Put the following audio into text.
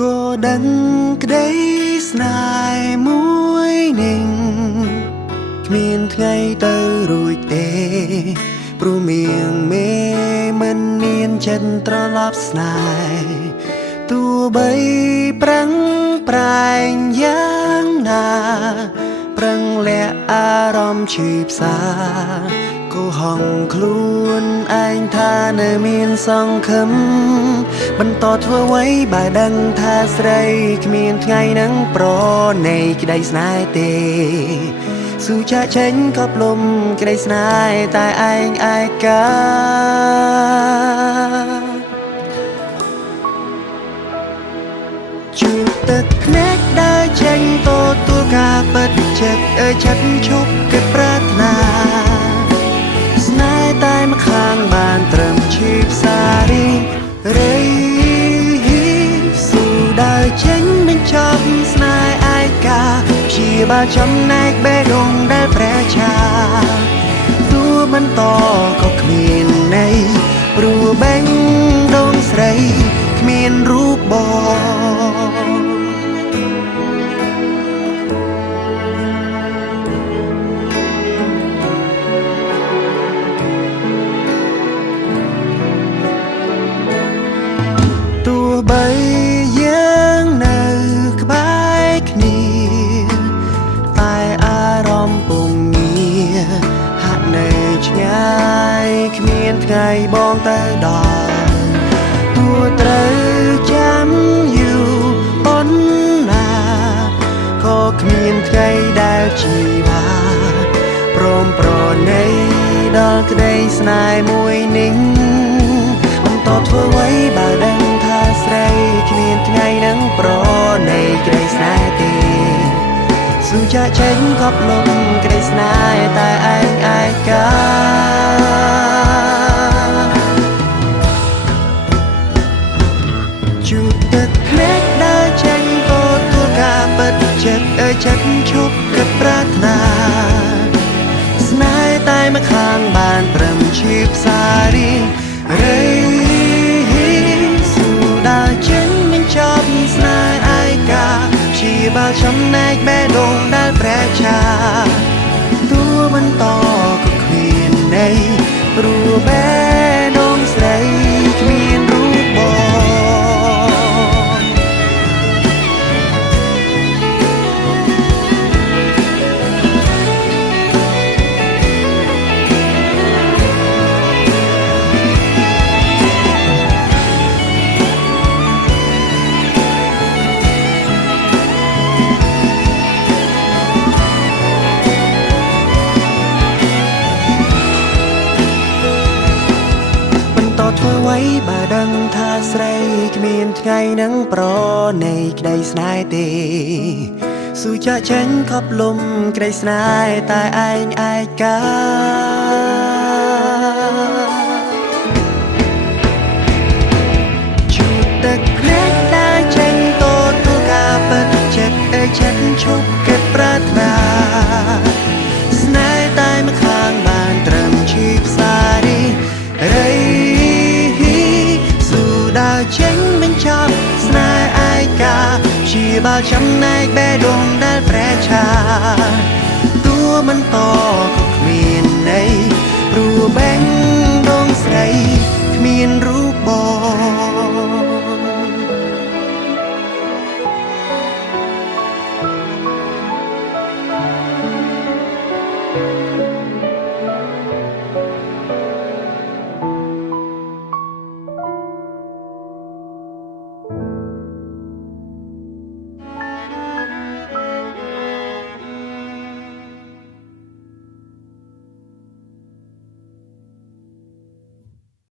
ក៏ដឹងក្តីស្នេហ៍មួយនឹងគ្មានថ្ងៃទៅរួចទេព្រោះមៀងមេមិនមានចិត្តត្រឡប់ស្នេហ៍ទោះបីប្រឹងប្រែងយ៉ាងណាប្រឹងលាក់អារម្មណ៍ឈឺផ្សាក៏ហងខ្លួនឯងថានៅមានសង្ឃឹមបន្តធ្វើអ្វីបើដឹងថាស្រីគ្មានថ្ងៃនឹងប្រណីក្តីស្នេហ៍ទេស៊ូចាក់ចេញក៏ផ្លុំក្តីស្នេហ៍តែឯងឯកាជួបទឹកភ្នែកដើរចេញទទួលការពិតចិត្តចិត្តឈប់គិតប្រាថ្នាស្នេហ៍តែម្ខាងបានត្រឹមឈឺផ្សារីរីស៊ូដើរចេញបញ្ចប់ស្នេហ៍ឯកាព្យាបាលចំណែកបេះដូងដែលព្រះឆាទោះបន្តក៏គ្មានន័យព្រោះបេះដូងស្រីគ្មានរូបបងទោះបីយើងនៅក្បែរគ្នាតែអារម្មណ៍ពុំងារហាក់នៅឆ្ងាយគ្មានថ្ងៃបងទៅដល់ទោះត្រូវចាំយូរប៉ុណ្ណាក៏គ្មានថ្ងៃដែលជីវ៉ាព្រមប្រណីដល់ក្តីស្នេហ៍មួយនេះបន្តធ្វើអ្វីបើដឹងថាស្រីគ្មានថ្ងៃនឹងប្រណីក្តីស្នេហ៍ទេស៊ូចាក់ចេញក៏ផ្លុំក្តីស្នេហ៍តែឯងឯកាជួបទឹកភ្នែកដើរចេញទទួលការពិតចិត្តចិត្តឈប់គិតប្រាថ្នាស្នេហ៍តែម្ខាងបានត្រឹមឈឺផ្សារីរីស៊ូដើរចេញបញ្ចប់ស្នេហ៍ឯកាព្យាបាលចំណែកបេះដូងដែលព្រះឆាទោះបន្តក៏គ្មានន័យព្រោះបេះដូងស្រីគ្មានរូបបងធ្វើអ្វីបើដឹងថាស្រីគ្មានថ្ងៃនឹងប្រណីក្តីស្នេហ៍ទេស៊ូចាក់ចេញខប់លំក្តីស្នេហ៍តែឯងឯកាជួបទឹកភ្នែកដើរចេញទទួលការពិតចិត្តចិត្តឈប់គិតប្រាថ្នាស្នេហ៍តែម្ខាងបានត្រឹមឈឺផ្សារីរីដើរចេញបញ្ចប់ស្នេហ៍ឯកាព្យាបាលចំណែកបេះដូងដែលព្រះឆាទោះបន្តក៏គ្មានន័យព្រោះបេះដូងស្រីគ្មានរូប